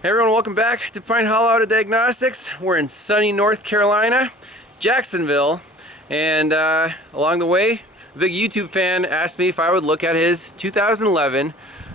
Hey everyone, welcome back to Pine Hollow Auto Diagnostics. We're in sunny North Carolina, Jacksonville, and along the way, a big YouTube fan asked me if I would look at his 2011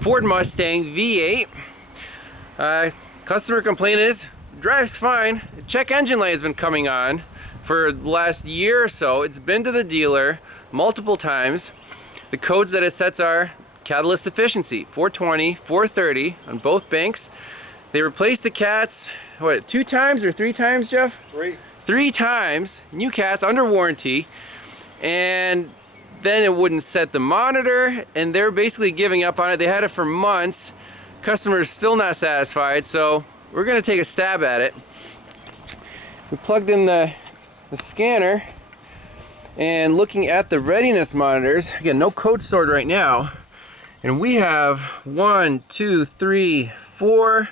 Ford Mustang V8. Customer complaint is, drives fine. Check engine light has been coming on for the last year or so. It's been to the dealer multiple times. The codes that it sets are catalyst efficiency, 420, 430 on both banks. They replaced the cats, what, 2 times or 3 times, Jeff? 3. 3 times, new cats under warranty, and then it wouldn't set the monitor, and they're basically giving up on it. They had it for months. Customers still not satisfied, so we're gonna take a stab at it. We plugged in the scanner, and looking at the readiness monitors, again, no code stored right now, and we have 1, 2, 3, 4,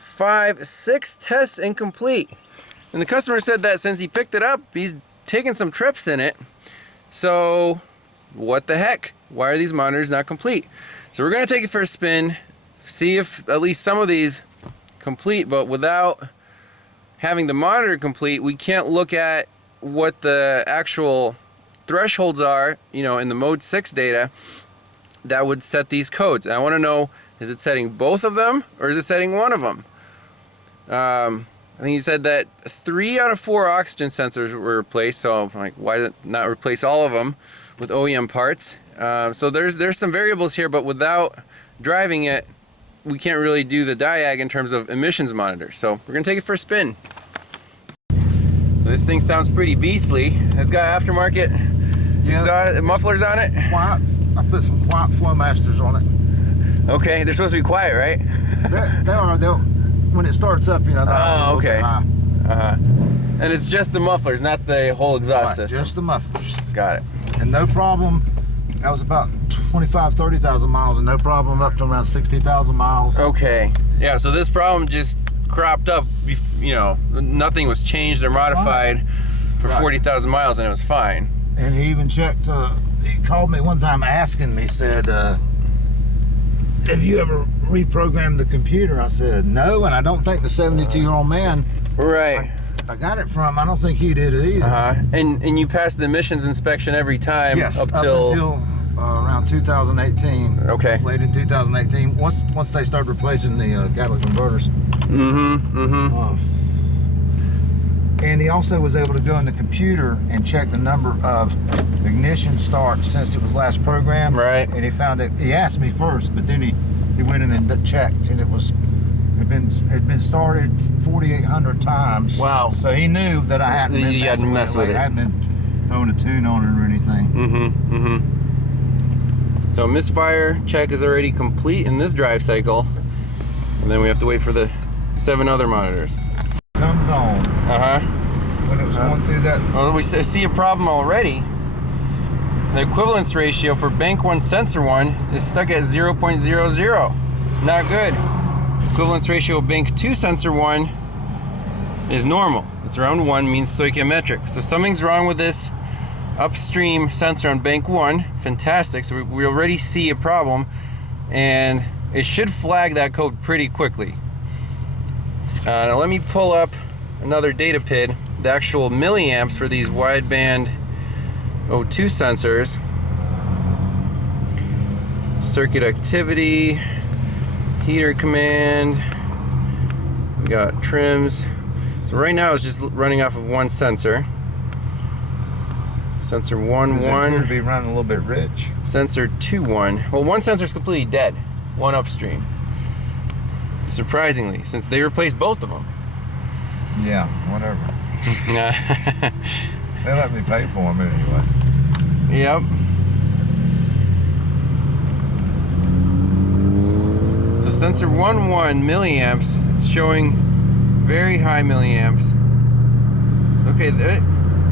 5, 6 tests incomplete. And the customer said that since he picked it up, he's taken some trips in it. So what the heck? Why are these monitors not complete? So we're gonna take it for a spin, see if at least some of these complete, but without having the monitor complete, we can't look at what the actual thresholds are, you know, in the mode 6 data that would set these codes. And I wanna know, is it setting both of them or is it setting one of them? I think he said that 3 out of 4 oxygen sensors were replaced, so I'm like, why not replace all of them with OEM parts? So there's some variables here, but without driving it, we can't really do the diag in terms of emissions monitors. So we're gonna take it for a spin. So this thing sounds pretty beastly. It's got aftermarket mufflers on it. Quiet. I put some quiet flow masters on it. Okay, they're supposed to be quiet, right? They are. When it starts up, you know. Oh, okay. And it's just the mufflers, not the whole exhaust system. Just the mufflers. Got it. And no problem. That was about 30,000 miles, and no problem up to around 60,000 miles. Okay. Yeah. So this problem just cropped up. You know, nothing was changed or modified for 40,000 miles, and it was fine. And he even checked. He called me one time asking me, said, "Have you ever reprogrammed the computer?" I said, "No," and I don't think the 72-year-old man. Right. I got it from. I don't think he did it either. And you passed the emissions inspection every time. Yes, up until around 2018. Okay. Late in 2018, once they started replacing the catalytic converters. And he also was able to go in the computer and check the number of ignition starts since it was last programmed. Right. And he found it. He asked me first, but then he went in and checked, and had been started 4,800 times. Wow. So he knew that I hadn't been messing with it. I hadn't been throwing a tune on it or anything. So misfire check is already complete in this drive cycle, and then we have to wait for the 7 other monitors. Comes on. When it was going through that. Well, we see a problem already. The equivalence ratio for bank 1 sensor 1 is stuck at 0.00. Not good. Equivalence ratio of bank 2 sensor 1 is normal. It's around 1, means stoichiometric. So something's wrong with this upstream sensor on bank 1. Fantastic. So we already see a problem, and it should flag that code pretty quickly. Now let me pull up another data PID, the actual milliamps for these wideband O2 sensors. Circuit activity, heater command, we got trims. So right now it's just running off of 1 sensor. Sensor 1.1. To be running a little bit rich. Sensor 2.1. Well, 1 sensor is completely dead. 1 upstream. Surprisingly, since they replaced both of them. Yeah, whatever. They let me pay for them anyway. Yep. So sensor 1.1 milliamps, it's showing very high milliamps. Okay,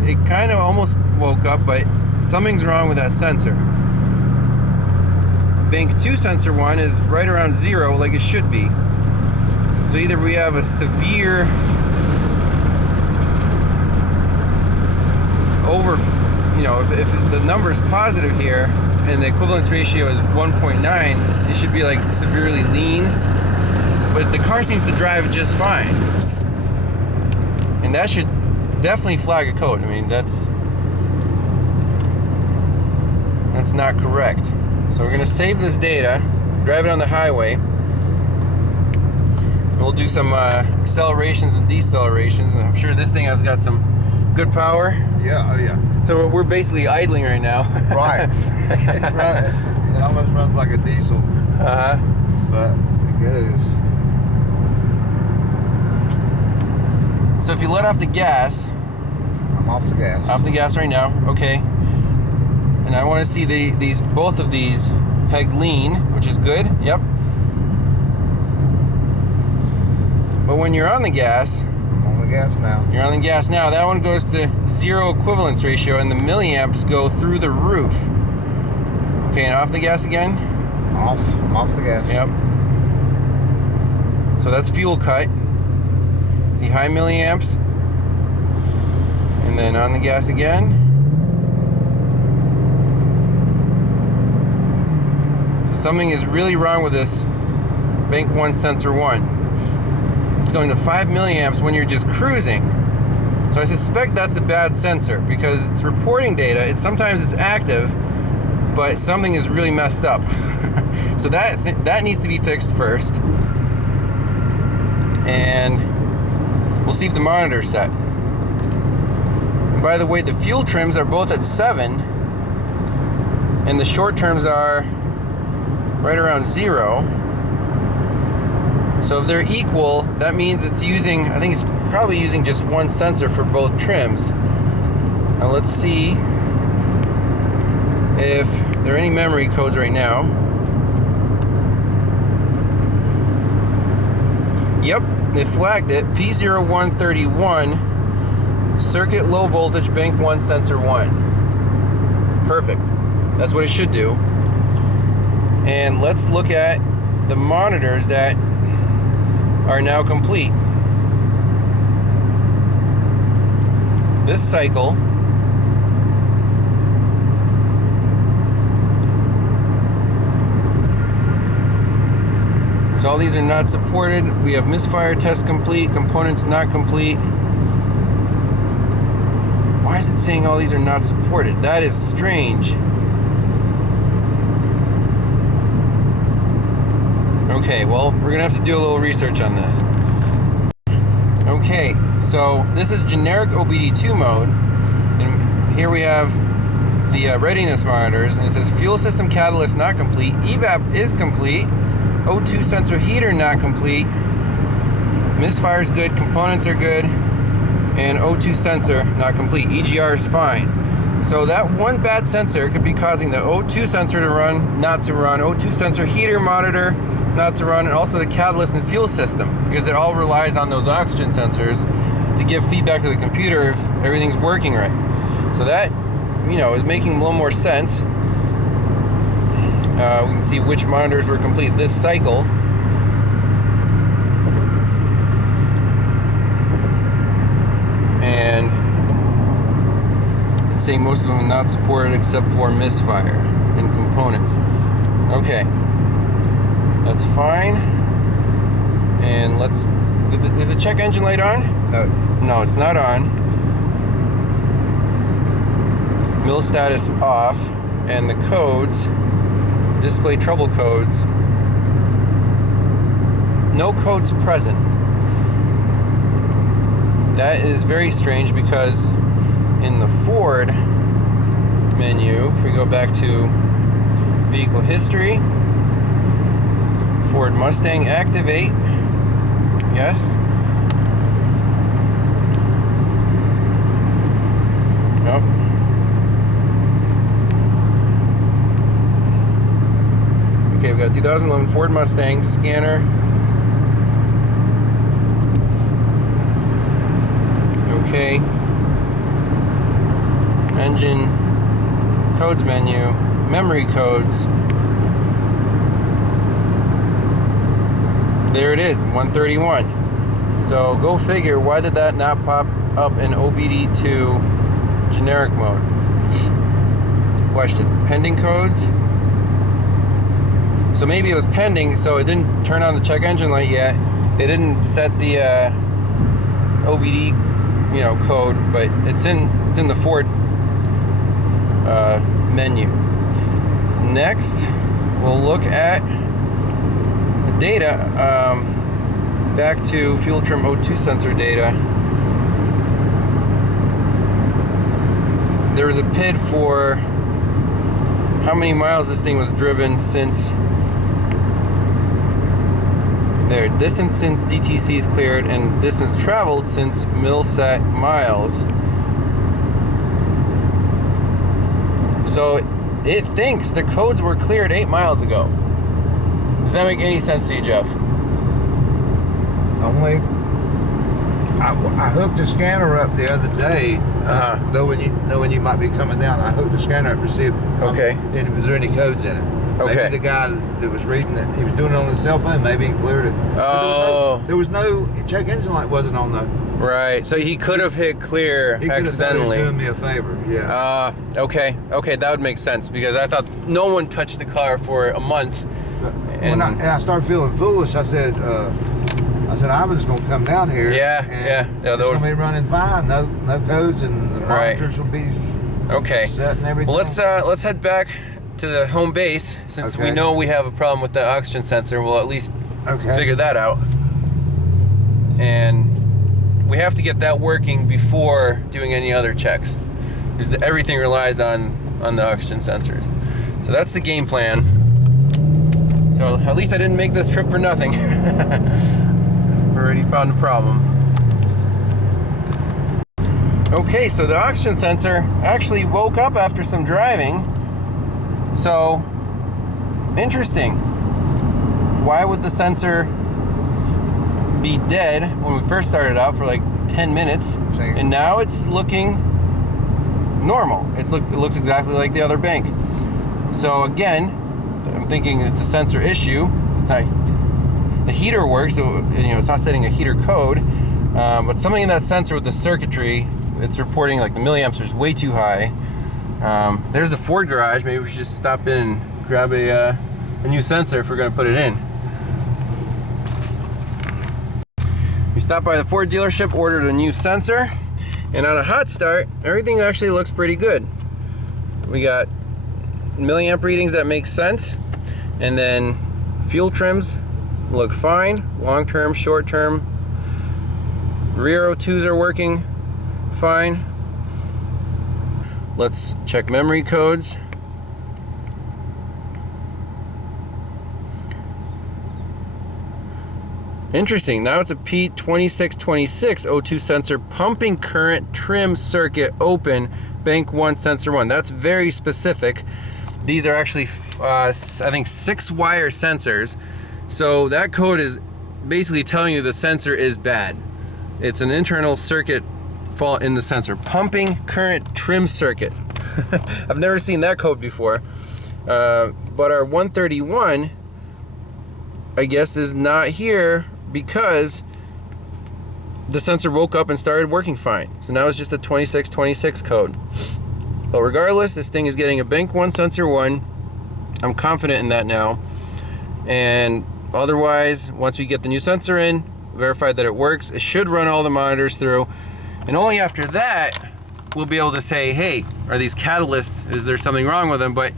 it kind of almost woke up, but something's wrong with that sensor. Bank 2 sensor 1 is right around 0, like it should be. So either we have a severe if the number is positive here and the equivalence ratio is 1.9, it should be like severely lean. but the car seems to drive just fine. And that should definitely flag a code. I mean, that's not correct. So we're gonna save this data, drive it on the highway. We'll do some accelerations and decelerations, and I'm sure this thing has got some good power. Yeah, oh yeah. So we're basically idling right now. Right. Right. It almost runs like a diesel. Uh-huh. But it goes. So if you let off the gas. I'm off the gas. Off the gas right now, okay. And I want to see both of these pegged lean, which is good, yep. But when you're on the gas, I'm on the gas now. you're on the gas now, that one goes to 0 equivalence ratio and the milliamps go through the roof. Okay, and off the gas again? Off. I'm off the gas. Yep. So that's fuel cut. See, high milliamps. And then on the gas again. Something is really wrong with this Bank 1 Sensor 1. It's going to 5 milliamps when you're just cruising. So I suspect that's a bad sensor because it's reporting data. Sometimes it's active, but something is really messed up. So that needs to be fixed first. And we'll see if the monitor set. And by the way, the fuel trims are both at 7, and the short terms are right around 0. So if they're equal, that means it's using, I think it's probably using just one sensor for both trims. Now let's see if there are any memory codes right now. Yep, they flagged it. P0131, circuit low voltage Bank 1 Sensor 1. Perfect. That's what it should do. And let's look at the monitors that are now complete. This cycle so all these are not supported. We have misfire test complete, components not complete. Why is it saying all these are not supported? That is strange. Okay, well, we're gonna have to do a little research on this. Okay, so this is generic OBD2 mode, and here we have the readiness monitors, and it says fuel system catalyst not complete, evap is complete, O2 sensor heater not complete, misfire is good, components are good, and O2 sensor not complete. EGR is fine. So that one bad sensor could be causing the O2 sensor to run, not to run, O2 sensor heater monitor not to run, and also the catalyst and fuel system, because it all relies on those oxygen sensors to give feedback to the computer if everything's working right. So that, you know, is making a little more sense. We can see which monitors were complete this cycle. And it's saying most of them are not supported except for misfire and components. Okay. That's fine. And let's, is the check engine light on? No. No, it's not on. Mil status off, and the codes, display trouble codes, no codes present. That is very strange because in the Ford menu, if we go back to vehicle history, Ford Mustang activate, yes. Nope. Okay, we got 2011 Ford Mustang scanner. Okay. Engine, codes menu, memory codes. There it is, 131. So go figure, why did that not pop up in OBD2 generic mode? Question, pending codes. So maybe it was pending, so it didn't turn on the check engine light yet. It didn't set the OBD, you know, code, but it's in the Ford menu. Next, we'll look at the data. Back to fuel trim O2 sensor data. There was a PID for how many miles this thing was driven since there. Distance since DTC's cleared and distance traveled since milsat miles. So it thinks the codes were cleared 8 miles ago. Does that make any sense to you, Jeff? Only I hooked the scanner up the other day. Knowing you might be coming down, I hooked the scanner up to see if was there any codes in it. Okay. Maybe the guy that was reading it, he was doing it on his cell phone. Maybe he cleared it. Oh. There was no check engine light wasn't on the. Right. So he could have hit clear He accidentally. He was doing me a favor. Yeah. Okay. Okay, that would make sense because I thought no one touched the car for a month. And I started feeling foolish. I said I was going to come down here. Yeah. It's going to be running fine. No codes, and the monitors will be set and everything. Well, let's head back to the home base since we know we have a problem with the oxygen sensor. We'll at least figure that out, and we have to get that working before doing any other checks because everything relies on the oxygen sensors. So that's the game plan. So at least I didn't make this trip for nothing. Already found a problem. Okay, so the oxygen sensor actually woke up after some driving. So, interesting. Why would the sensor be dead when we first started out for like 10 minutes, and now it's looking normal? It looks exactly like the other bank. So again, I'm thinking it's a sensor issue. It's not, the heater works, so it's not setting a heater code, but something in that sensor with the circuitry, it's reporting like the milliamps is way too high. There's the Ford garage. Maybe we should just stop in and grab a new sensor if we're going to put it in. We stopped by the Ford dealership, ordered a new sensor, and on a hot start, everything actually looks pretty good. We got milliamp readings that make sense, and then fuel trims look fine. Long term, short term, rear O2s are working fine. Let's check memory codes. Interesting, now it's a P2626 O2 sensor, pumping current trim circuit open, bank 1 sensor 1. That's very specific. These are actually I think 6-wire sensors. So that code is basically telling you the sensor is bad. It's an internal circuit fault in the sensor. Pumping current trim circuit. I've never seen that code before. But our 131, I guess, is not here because the sensor woke up and started working fine. So now it's just a 2626 code. But regardless, this thing is getting a bank 1 sensor 1. I'm confident in that now. And otherwise, once we get the new sensor in, verify that it works, it should run all the monitors through. And only after that, we'll be able to say, hey, are these catalysts, is there something wrong with them? But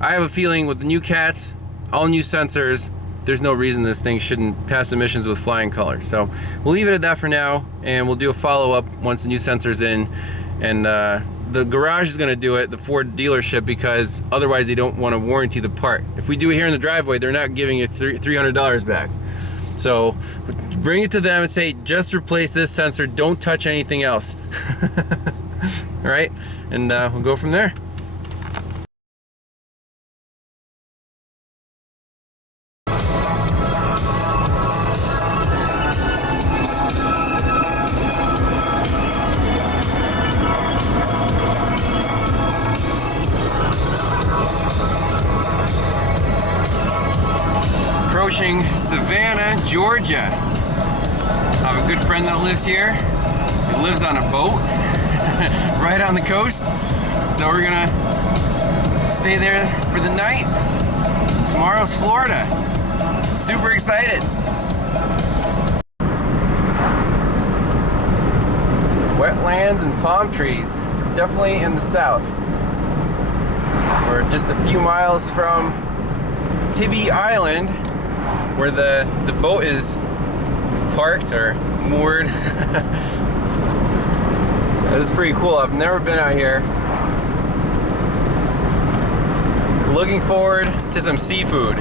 I have a feeling with the new cats, all new sensors, there's no reason this thing shouldn't pass emissions with flying colors. So we'll leave it at that for now, and we'll do a follow-up once the new sensor's in. And the garage is gonna do it, the Ford dealership, because otherwise they don't want to warranty the part. If we do it here in the driveway, they're not giving you $300 back. So bring it to them and say, just replace this sensor, don't touch anything else. All right, and we'll go from there. Approaching Savannah, Georgia. I have a good friend that lives here. He lives on a boat right on the coast. So we're gonna stay there for the night. tomorrow's Florida. Super excited. Wetlands and palm trees, definitely in the south. We're just a few miles from Tibby Island, where the boat is parked or moored. This is pretty cool. I've never been out here. Looking forward to some seafood.